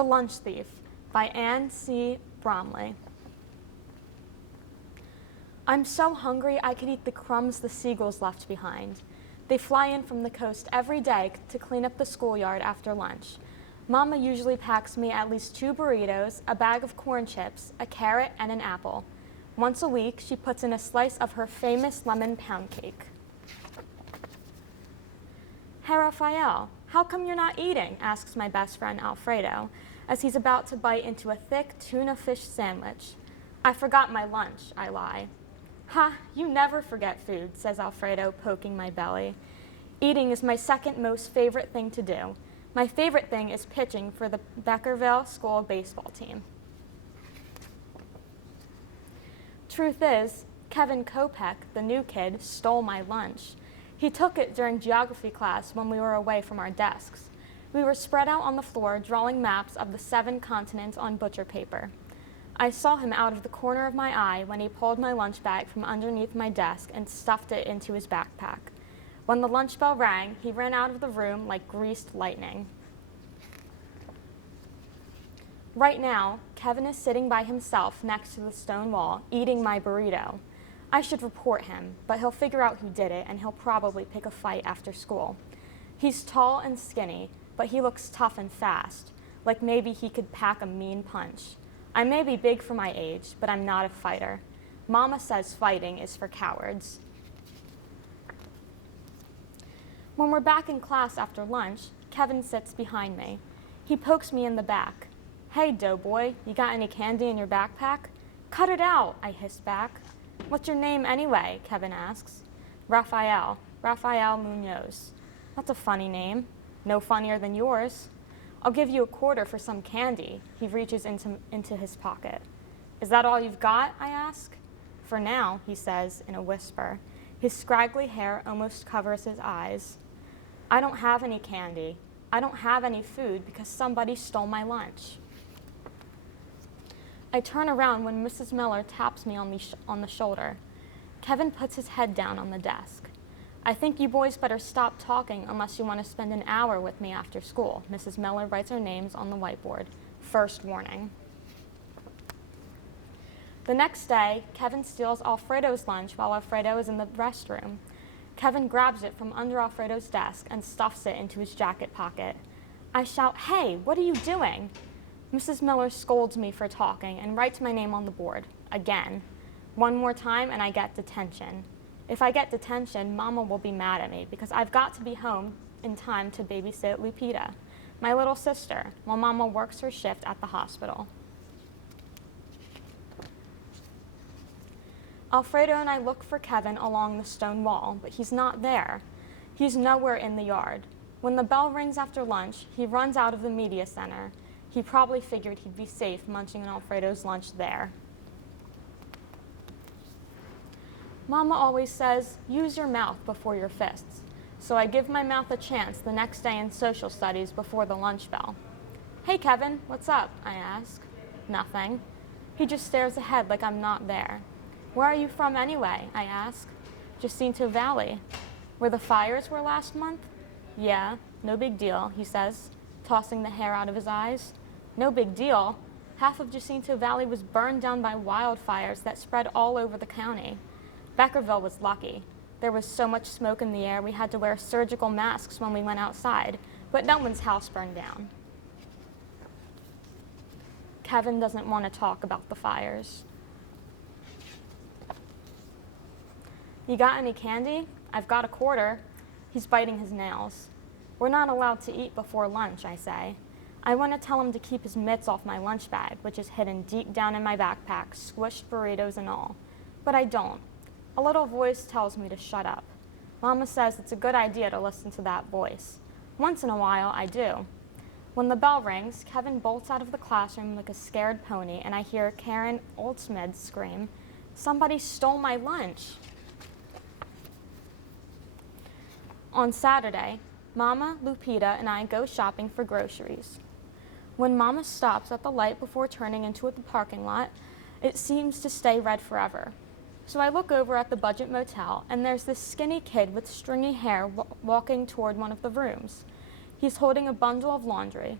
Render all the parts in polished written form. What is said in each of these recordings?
The Lunch Thief by Anne C. Bromley. I'm so hungry I could eat the crumbs the seagulls left behind. They fly in from the coast every day to clean up the schoolyard after lunch. Mama usually packs me at least 2 burritos, a bag of corn chips, a carrot, and an apple. Once a week, she puts in a slice of her famous lemon pound cake. Hey, Raphael, how come you're not eating? Asks my best friend Alfredo, as he's about to bite into a thick tuna fish sandwich. I forgot my lunch, I lie. Ha, you never forget food, says Alfredo, poking my belly. Eating is my second most favorite thing to do. My favorite thing is pitching for the Beckerville School baseball team. Truth is, Kevin Kopek, the new kid, stole my lunch. He took it during geography class when we were away from our desks. We were spread out on the floor drawing maps of the 7 continents on butcher paper. I saw him out of the corner of my eye when he pulled my lunch bag from underneath my desk and stuffed it into his backpack. When the lunch bell rang, he ran out of the room like greased lightning. Right now, Kevin is sitting by himself next to the stone wall, eating my burrito. I should report him, but he'll figure out who did it, and he'll probably pick a fight after school. He's tall and skinny, but he looks tough and fast, like maybe he could pack a mean punch. I may be big for my age, but I'm not a fighter. Mama says fighting is for cowards. When we're back in class after lunch, Kevin sits behind me. He pokes me in the back. Hey, doughboy, you got any candy in your backpack? Cut it out, I hiss back. What's your name anyway? Kevin asks. Raphael Munoz. That's a funny name. No funnier than yours. I'll give you a quarter for some candy. He reaches into his pocket. Is that all you've got? I ask. For now, he says in a whisper. His scraggly hair almost covers his eyes. I don't have any candy. I don't have any food because somebody stole my lunch. I turn around when Mrs. Miller taps me on the shoulder. Kevin puts his head down on the desk. I think you boys better stop talking unless you want to spend an hour with me after school. Mrs. Miller writes our names on the whiteboard. First warning. The next day, Kevin steals Alfredo's lunch while Alfredo is in the restroom. Kevin grabs it from under Alfredo's desk and stuffs it into his jacket pocket. I shout, "Hey, what are you doing?" Mrs. Miller scolds me for talking and writes my name on the board, again. One more time and I get detention. If I get detention, Mama will be mad at me because I've got to be home in time to babysit Lupita, my little sister, while Mama works her shift at the hospital. Alfredo and I look for Kevin along the stone wall, but he's not there. He's nowhere in the yard. When the bell rings after lunch, he runs out of the media center. He probably figured he'd be safe munching on Alfredo's lunch there. Mama always says, use your mouth before your fists. So I give my mouth a chance the next day in social studies before the lunch bell. Hey, Kevin, what's up? I ask. Nothing. He just stares ahead like I'm not there. Where are you from anyway? I ask. Jacinto Valley. Where the fires were last month? Yeah, no big deal, he says, tossing the hair out of his eyes. No big deal. Half of Jacinto Valley was burned down by wildfires that spread all over the county. Beckerville was lucky. There was so much smoke in the air we had to wear surgical masks when we went outside, but no one's house burned down. Kevin doesn't want to talk about the fires. You got any candy? I've got a quarter. He's biting his nails. We're not allowed to eat before lunch, I say. I want to tell him to keep his mitts off my lunch bag, which is hidden deep down in my backpack, squished burritos and all. But I don't. A little voice tells me to shut up. Mama says it's a good idea to listen to that voice. Once in a while, I do. When the bell rings, Kevin bolts out of the classroom like a scared pony, and I hear Karen Oldsmith scream, "Somebody stole my lunch!" On Saturday, Mama, Lupita, and I go shopping for groceries. When Mama stops at the light before turning into the parking lot, it seems to stay red forever. So I look over at the budget motel, and there's this skinny kid with stringy hair walking toward one of the rooms. He's holding a bundle of laundry.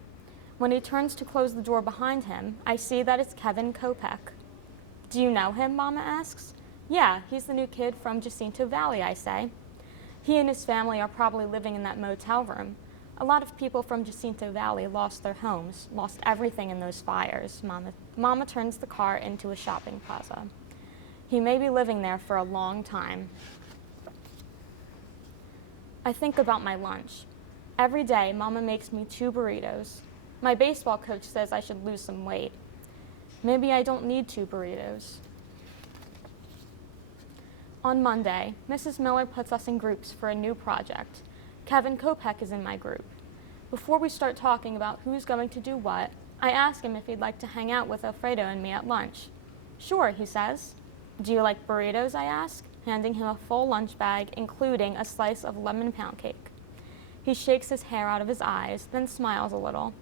When he turns to close the door behind him, I see that it's Kevin Kopech. Do you know him, Mama asks. Yeah, he's the new kid from Jacinto Valley, I say. He and his family are probably living in that motel room. A lot of people from Jacinto Valley lost their homes, lost everything in those fires. Mama turns the car into a shopping plaza. He may be living there for a long time. I think about my lunch. Every day, Mama makes me 2 burritos. My baseball coach says I should lose some weight. Maybe I don't need 2 burritos. On Monday, Mrs. Miller puts us in groups for a new project. Kevin Kopech is in my group. Before we start talking about who's going to do what, I ask him if he'd like to hang out with Alfredo and me at lunch. Sure, he says. Do you like burritos, I ask, handing him a full lunch bag, including a slice of lemon pound cake. He shakes his hair out of his eyes, then smiles a little.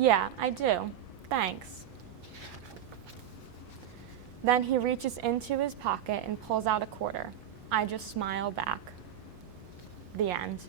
Yeah, I do. Thanks. Then he reaches into his pocket and pulls out a quarter. I just smile back. The end.